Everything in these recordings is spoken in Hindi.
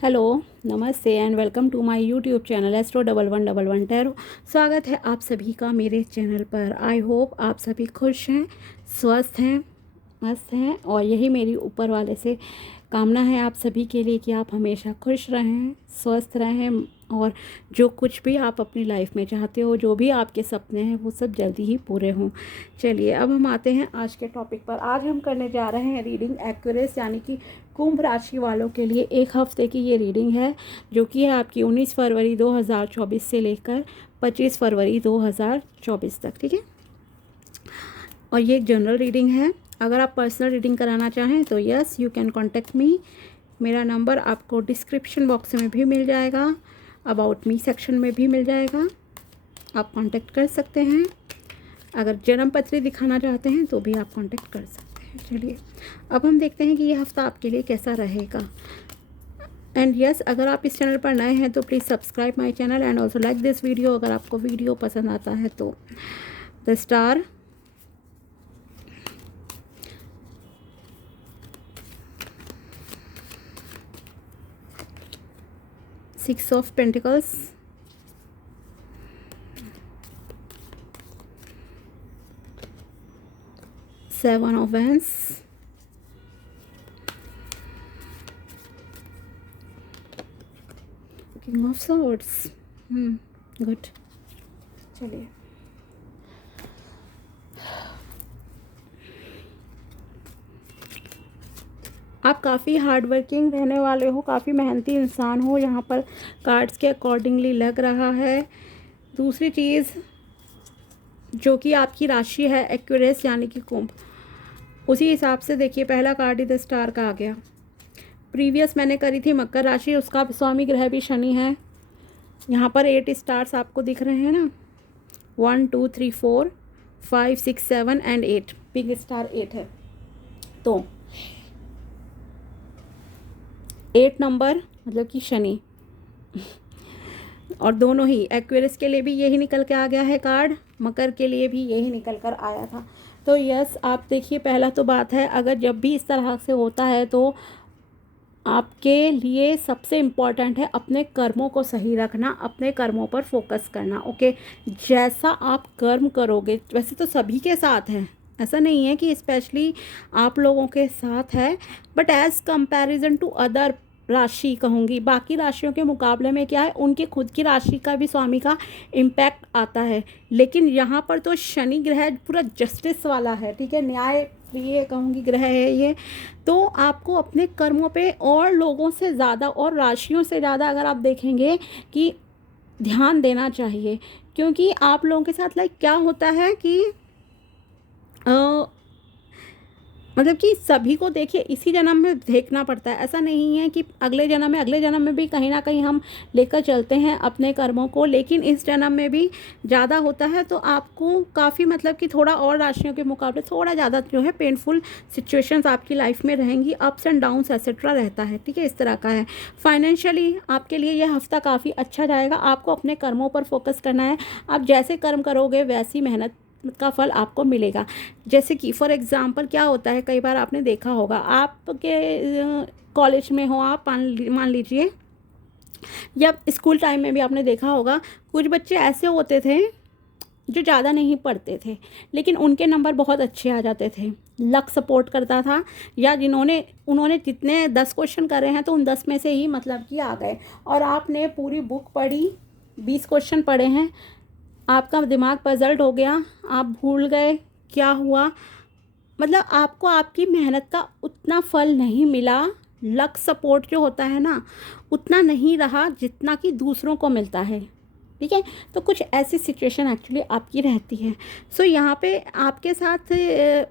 हेलो, नमस्ते and welcome to my YouTube channel Astro1111 tarot. स्वागत है आप सभी का मेरे चैनल पर। आई होप आप सभी खुश हैं, स्वस्थ हैं, मस्त हैं और यही मेरी ऊपर वाले से कामना है आप सभी के लिए कि आप हमेशा खुश रहें, स्वस्थ रहें और जो कुछ भी आप अपनी लाइफ में चाहते हो, जो भी आपके सपने हैं, वो सब जल्दी ही पूरे हों। चलिए अब हम आते हैं आज के टॉपिक पर। आज हम करने जा रहे हैं रीडिंग एक्यूरेस, यानी कि कुंभ राशि वालों के लिए एक हफ्ते की ये रीडिंग है, जो कि है आपकी 19 फरवरी 2024 से लेकर 25 फरवरी 2024 तक। ठीक है, और ये एक जनरल रीडिंग है। अगर आप पर्सनल रीडिंग कराना चाहें तो yes, you can contact me. मेरा नंबर आपको डिस्क्रिप्शन बॉक्स में भी मिल जाएगा, अबाउट मी सेक्शन में भी मिल जाएगा, आप कांटेक्ट कर सकते हैं। अगर जन्म पत्री दिखाना चाहते हैं तो भी आप कांटेक्ट कर सकते हैं। चलिए अब हम देखते हैं कि ये हफ्ता आपके लिए कैसा रहेगा। एंड यस, अगर आप इस चैनल पर नए हैं तो please subscribe my channel and also like this video. अगर आपको वीडियो पसंद आता है तो the star, six of pentacles, seven of vents, king of swords. Good. चलिए आप काफ़ी हार्ड वर्किंग रहने वाले हो, काफ़ी मेहनती इंसान हो, यहाँ पर कार्ड्स के अकॉर्डिंगली लग रहा है। दूसरी चीज़ जो कि आपकी राशि है एक्यूरेस यानी कि कुंभ, उसी हिसाब से देखिए पहला कार्ड ही द स्टार का आ गया। प्रीवियस मैंने करी थी मकर राशि, उसका स्वामी ग्रह भी शनि है। यहाँ पर 8 स्टार्स आपको दिख रहे हैं ना, 1 2 3 4 5 6 7 एंड 8, बिग स्टार 8 है। तो 8 नंबर मतलब कि शनि, और दोनों ही एक्वेरियस के लिए भी यही निकल के आ गया है कार्ड, मकर के लिए भी यही निकल कर आया था। तो यस, आप देखिए पहला तो बात है, अगर जब भी इस तरह से होता है तो आपके लिए सबसे इम्पॉर्टेंट है अपने कर्मों को सही रखना, अपने कर्मों पर फोकस करना। ओके, जैसा आप कर्म करोगे, वैसे तो सभी के साथ है, ऐसा नहीं है कि स्पेशली आप लोगों के साथ है, but as comparison to other राशि कहूँगी, बाकी राशियों के मुकाबले में क्या है, उनकी खुद की राशि का भी स्वामी का इम्पैक्ट आता है। लेकिन यहाँ पर तो शनि ग्रह पूरा जस्टिस वाला है, ठीक है, न्याय प्रिय कहूँगी ग्रह है ये। तो आपको अपने कर्मों पे और लोगों से ज़्यादा और राशियों से ज़्यादा अगर आप देखेंगे कि ध्यान देना चाहिए, क्योंकि आप लोगों के साथ लाइक क्या होता है कि मतलब कि सभी को देखिए इसी जन्म में देखना पड़ता है। ऐसा नहीं है कि अगले जन्म में भी कहीं ना कहीं हम लेकर चलते हैं अपने कर्मों को, लेकिन इस जन्म में भी ज़्यादा होता है। तो आपको काफ़ी मतलब कि थोड़ा और राशियों के मुकाबले थोड़ा ज़्यादा जो है पेनफुल सिचुएशंस आपकी लाइफ में रहेंगी, अप्स एंड डाउन्स एक्सेट्रा रहता है, ठीक है, इस तरह का है। फाइनेंशियली आपके लिए यह हफ्ता काफ़ी अच्छा जाएगा। आपको अपने कर्मों पर फोकस करना है। आप जैसे कर्म करोगे वैसी मेहनत का फल आपको मिलेगा। जैसे कि फॉर एग्ज़ाम्पल क्या होता है, कई बार आपने देखा होगा, आपके कॉलेज में हो आप, मान लीजिए, या स्कूल टाइम में भी आपने देखा होगा, कुछ बच्चे ऐसे होते थे जो ज़्यादा नहीं पढ़ते थे लेकिन उनके नंबर बहुत अच्छे आ जाते थे, लक सपोर्ट करता था, या उन्होंने जितने 10 क्वेश्चन करे हैं तो उन 10 में से ही मतलब कि आ गए। और आपने पूरी बुक पढ़ी, 20 क्वेश्चन पढ़े हैं, आपका दिमाग पजल्ड हो गया, आप भूल गए क्या हुआ, मतलब आपको आपकी मेहनत का उतना फल नहीं मिला। लक सपोर्ट जो होता है ना, उतना नहीं रहा जितना कि दूसरों को मिलता है, ठीक है। तो कुछ ऐसी सिचुएशन एक्चुअली आपकी रहती है। सो यहाँ पे आपके साथ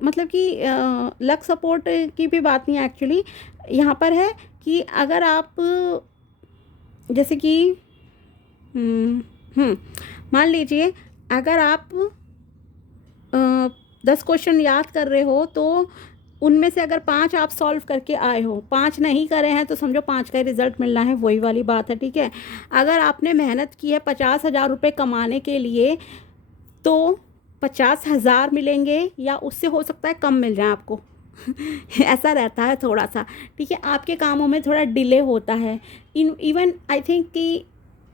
मतलब कि लक सपोर्ट की भी बात नहीं है एक्चुअली, यहाँ पर है कि अगर आप जैसे कि मान लीजिए अगर आप 10 क्वेश्चन याद कर रहे हो तो उनमें से अगर 5 आप सॉल्व करके आए हो, 5 नहीं करे हैं तो समझो 5 का ही रिजल्ट मिलना है, वही वाली बात है, ठीक है। अगर आपने मेहनत की है 50,000 रुपये कमाने के लिए तो 50,000 मिलेंगे या उससे हो सकता है कम मिल जाए आपको ऐसा रहता है थोड़ा सा, ठीक है। आपके कामों में थोड़ा डिले होता है, इवन आई थिंक कि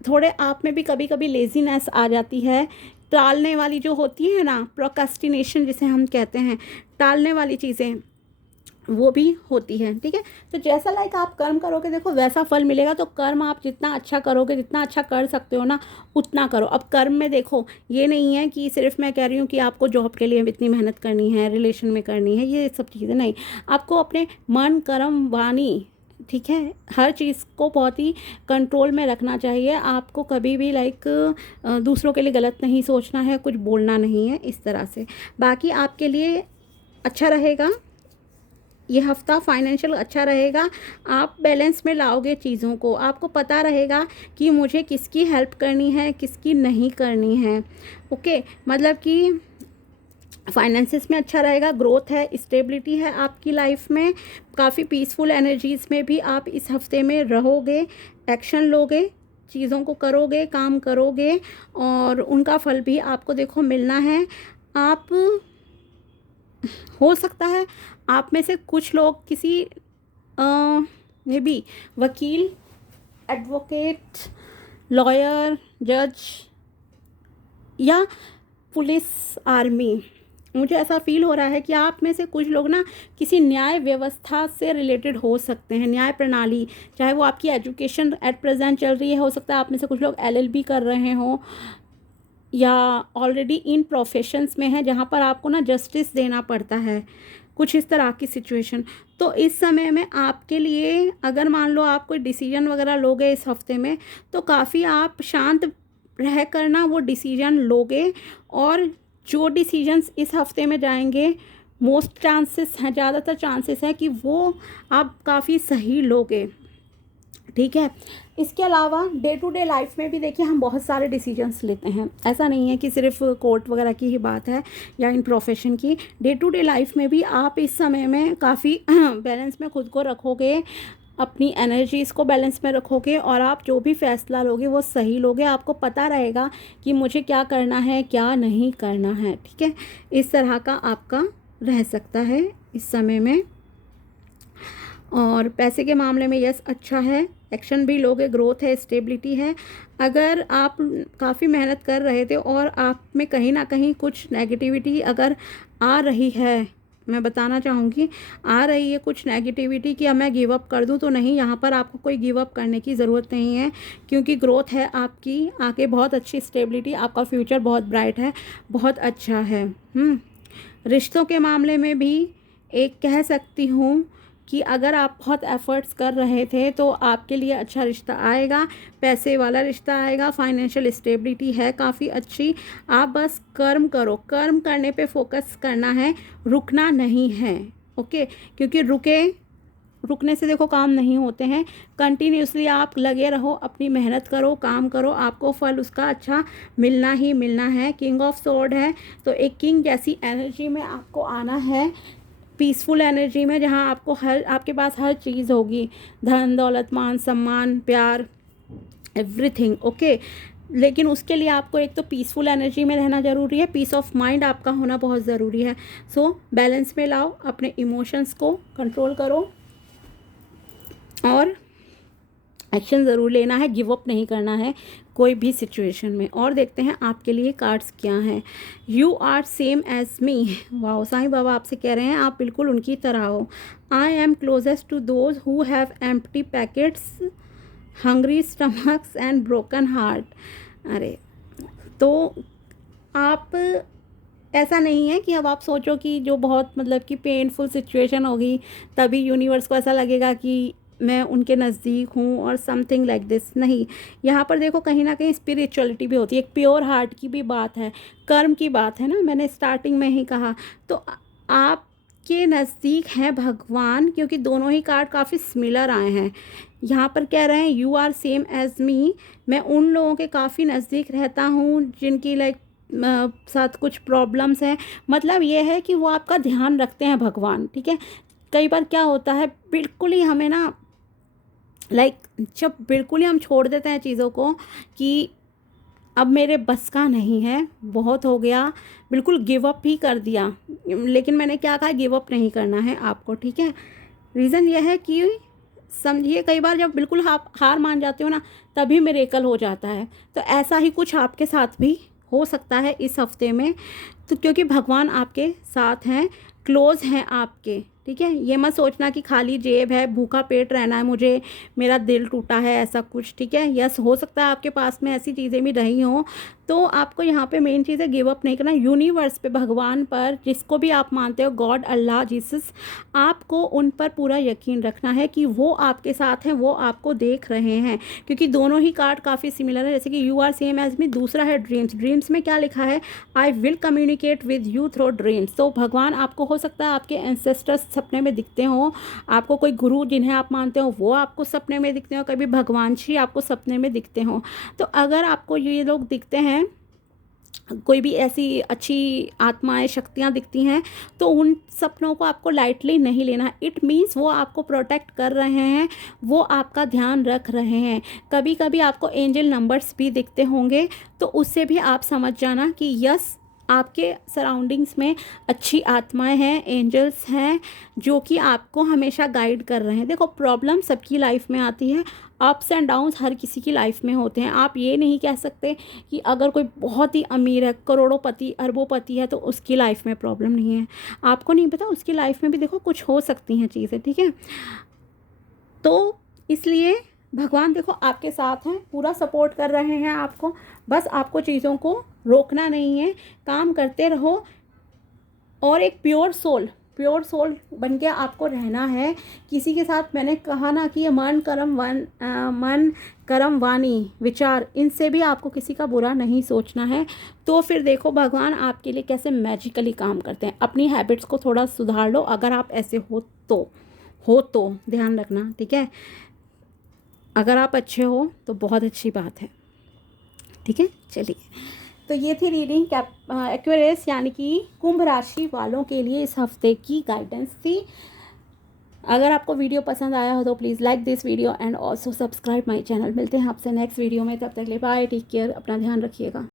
थोड़े आप में भी कभी कभी लेज़ीनेस आ जाती है, टालने वाली जो होती है ना, प्रोक्रेस्टिनेशन जिसे हम कहते हैं, टालने वाली चीज़ें वो भी होती है, ठीक है। तो जैसा लाइक आप कर्म करोगे देखो वैसा फल मिलेगा। तो कर्म आप जितना अच्छा करोगे, जितना अच्छा कर सकते हो ना, उतना करो। अब कर्म में देखो, ये नहीं है कि सिर्फ मैं कह रही हूँ कि आपको जॉब के लिए इतनी मेहनत करनी है, रिलेशन में करनी है, ये सब चीज़ें नहीं। आपको अपने मन, कर्म, वाणी, ठीक है, हर चीज़ को बहुत ही कंट्रोल में रखना चाहिए। आपको कभी भी लाइक दूसरों के लिए गलत नहीं सोचना है, कुछ बोलना नहीं है इस तरह से। बाकी आपके लिए अच्छा रहेगा ये हफ्ता, फाइनेंशियल अच्छा रहेगा। आप बैलेंस में लाओगे चीज़ों को, आपको पता रहेगा कि मुझे किसकी हेल्प करनी है, किसकी नहीं करनी है। ओके, मतलब कि फाइनेंसिस में अच्छा रहेगा, ग्रोथ है, स्टेबिलिटी है आपकी लाइफ में, काफ़ी पीसफुल एनर्जीज़ में भी आप इस हफ्ते में रहोगे, एक्शन लोगे, चीज़ों को करोगे, काम करोगे, और उनका फल भी आपको देखो मिलना है। आप, हो सकता है आप में से कुछ लोग किसी मे बी वकील, एडवोकेट, लॉयर, जज या पुलिस, आर्मी, मुझे ऐसा फील हो रहा है कि आप में से कुछ लोग ना किसी न्याय व्यवस्था से रिलेटेड हो सकते हैं, न्याय प्रणाली, चाहे वो आपकी एजुकेशन एट प्रेजेंट चल रही है, हो सकता है आप में से कुछ लोग एलएलबी कर रहे हों या ऑलरेडी इन प्रोफेशंस में है जहाँ पर आपको ना जस्टिस देना पड़ता है, कुछ इस तरह की सिचुएशन। तो इस समय में आपके लिए अगर मान लो आप कोई डिसीजन वगैरह लोगे इस हफ्ते में, तो काफ़ी आप शांत रह कर ना वो डिसीजन लोगे, और जो डिसीजंस इस हफ्ते में जाएंगे मोस्ट चांसेस हैं, ज़्यादातर चांसेस हैं कि वो आप काफ़ी सही लोगे, ठीक है। इसके अलावा डे टू डे लाइफ में भी देखिए हम बहुत सारे डिसीजंस लेते हैं, ऐसा नहीं है कि सिर्फ कोर्ट वगैरह की ही बात है या इन प्रोफेशन की। डे टू डे लाइफ में भी आप इस समय में काफ़ी बैलेंस में खुद को रखोगे, अपनी एनर्जीज़ को बैलेंस में रखोगे, और आप जो भी फैसला लोगे वो सही लोगे। आपको पता रहेगा कि मुझे क्या करना है, क्या नहीं करना है, ठीक है। इस तरह का आपका रह सकता है इस समय में। और पैसे के मामले में यस अच्छा है, एक्शन भी लोगे, ग्रोथ है, स्टेबिलिटी है। अगर आप काफ़ी मेहनत कर रहे थे और आप में कहीं ना कहीं कुछ नेगेटिविटी अगर आ रही है, मैं बताना चाहूँगी आ रही है कुछ नेगेटिविटी कि अब मैं गिव अप कर दूँ, तो नहीं, यहाँ पर आपको कोई गिव अप करने की ज़रूरत नहीं है, क्योंकि ग्रोथ है आपकी आगे, बहुत अच्छी स्टेबिलिटी, आपका फ्यूचर बहुत ब्राइट है, बहुत अच्छा है। रिश्तों के मामले में भी एक कह सकती हूँ कि अगर आप बहुत एफ़र्ट्स कर रहे थे तो आपके लिए अच्छा रिश्ता आएगा, पैसे वाला रिश्ता आएगा, फाइनेंशियल स्टेबिलिटी है काफ़ी अच्छी। आप बस कर्म करो, कर्म करने पे फोकस करना है, रुकना नहीं है, ओके। क्योंकि रुकने से देखो काम नहीं होते हैं, कंटिन्यूसली आप लगे रहो, अपनी मेहनत करो, काम करो, आपको फल उसका अच्छा मिलना ही मिलना है। किंग ऑफ सोर्ड है, तो एक किंग जैसी एनर्जी में आपको आना है, पीसफुल एनर्जी में, जहाँ आपको आपके पास हर चीज़ होगी, धन दौलत, मान सम्मान, प्यार, एवरीथिंग, ओके। लेकिन उसके लिए आपको एक तो पीसफुल एनर्जी में रहना ज़रूरी है, पीस ऑफ माइंड आपका होना बहुत ज़रूरी है। सो बैलेंस में लाओ, अपने इमोशंस को कंट्रोल करो, और एक्शन ज़रूर लेना है, गिव अप नहीं करना है कोई भी सिचुएशन में। और देखते हैं आपके लिए कार्ड्स क्या हैं। यू आर सेम एज मी, वाह, साईं बाबा आपसे कह रहे हैं आप बिल्कुल उनकी तरह हो। I am closest to those who have empty packets, hungry stomachs and broken heart. अरे, तो आप, ऐसा नहीं है कि अब आप सोचो कि जो बहुत मतलब कि पेनफुल सिचुएशन होगी तभी यूनिवर्स को ऐसा लगेगा कि मैं उनके नज़दीक हूँ और समथिंग लाइक दिस, नहीं। यहाँ पर देखो कहीं ना कहीं स्पिरिचुअलिटी भी होती है, एक प्योर हार्ट की भी बात है, कर्म की बात है ना, मैंने स्टार्टिंग में ही कहा। तो आपके नज़दीक हैं भगवान, क्योंकि दोनों ही कार्ड काफ़ी सिमिलर आए हैं। यहाँ पर कह रहे हैं यू आर सेम एज मी, मैं उन लोगों के काफ़ी नज़दीक रहता हूँ जिनकी लाइक साथ कुछ प्रॉब्लम्स हैं, मतलब ये है कि वो आपका ध्यान रखते हैं भगवान, ठीक है। कई बार क्या होता है, बिल्कुल ही हमें ना लाइक जब बिल्कुल ही हम छोड़ देते हैं चीज़ों को कि अब मेरे बस का नहीं है, बहुत हो गया, बिल्कुल गिव अप ही कर दिया। लेकिन मैंने क्या कहा, गिव अप नहीं करना है आपको, ठीक है। रीज़न यह है कि समझिए कई बार जब बिल्कुल आप हार मान जाते हो ना, तभी मिरेकल हो जाता है। तो ऐसा ही कुछ आपके साथ भी हो सकता है इस हफ्ते में, तो क्योंकि भगवान आपके साथ हैं, क्लोज हैं आपके, ठीक है। ये मत सोचना कि खाली जेब है, भूखा पेट रहना है मुझे, मेरा दिल टूटा है, ऐसा कुछ, ठीक है। यस, हो सकता है आपके पास में ऐसी चीज़ें भी रही हों, तो आपको यहाँ पे मेन चीज़ है गिव अप नहीं करना। यूनिवर्स पे, भगवान पर, जिसको भी आप मानते हो, गॉड, अल्लाह, जीसस, आपको उन पर पूरा यकीन रखना है कि वो आपके साथ हैं, वो आपको देख रहे हैं। क्योंकि दोनों ही कार्ड काफ़ी सिमिलर है, जैसे कि यू आर सेम एज मी, दूसरा है ड्रीम्स। ड्रीम्स में क्या लिखा है, I will communicate with you through dreams. तो भगवान आपको, हो सकता है आपके एंसेस्टर्स सपने में दिखते हों, आपको कोई गुरु जिन्हें आप मानते हो वो आपको सपने में दिखते हो, कभी भगवान जी आपको सपने में दिखते हों। तो अगर आपको ये लोग दिखते हैं, कोई भी ऐसी अच्छी आत्माएं, शक्तियां दिखती हैं, तो उन सपनों को आपको लाइटली नहीं लेना। इट मीन्स वो आपको प्रोटेक्ट कर रहे हैं, वो आपका ध्यान रख रहे हैं। कभी कभी आपको एंजल नंबर्स भी दिखते होंगे, तो उससे भी आप समझ जाना कि यस, आपके सराउंडिंग्स में अच्छी आत्माएं हैं, एंजल्स हैं, जो कि आपको हमेशा गाइड कर रहे हैं। देखो, प्रॉब्लम सबकी लाइफ में आती है, अप्स एंड डाउन्स हर किसी की लाइफ में होते हैं। आप ये नहीं कह सकते कि अगर कोई बहुत ही अमीर है, करोड़ोंपति, अरबोंपति है, तो उसकी लाइफ में प्रॉब्लम नहीं है। आपको नहीं पता, उसकी लाइफ में भी देखो कुछ हो सकती हैं चीज़ें, ठीक है। तो इसलिए भगवान देखो आपके साथ हैं, पूरा सपोर्ट कर रहे हैं आपको। बस आपको चीज़ों को रोकना नहीं है, काम करते रहो, और एक प्योर सोल बन के आपको रहना है। किसी के साथ, मैंने कहा ना कि ये मन कर्म वाणी विचार, इनसे भी आपको किसी का बुरा नहीं सोचना है। तो फिर देखो भगवान आपके लिए कैसे मैजिकली काम करते हैं। अपनी हैबिट्स को थोड़ा सुधार लो, अगर आप ऐसे हो तो ध्यान रखना, ठीक है। अगर आप अच्छे हो तो बहुत अच्छी बात है, ठीक है। चलिए, तो ये थी रीडिंग एक्वेरियस यानी कि कुंभ राशि वालों के लिए इस हफ्ते की गाइडेंस थी। अगर आपको वीडियो पसंद आया हो तो please like this video and also subscribe my channel. मिलते हैं आपसे नेक्स्ट वीडियो में, तब तक के लिए बाय, टेक केयर, अपना ध्यान रखिएगा।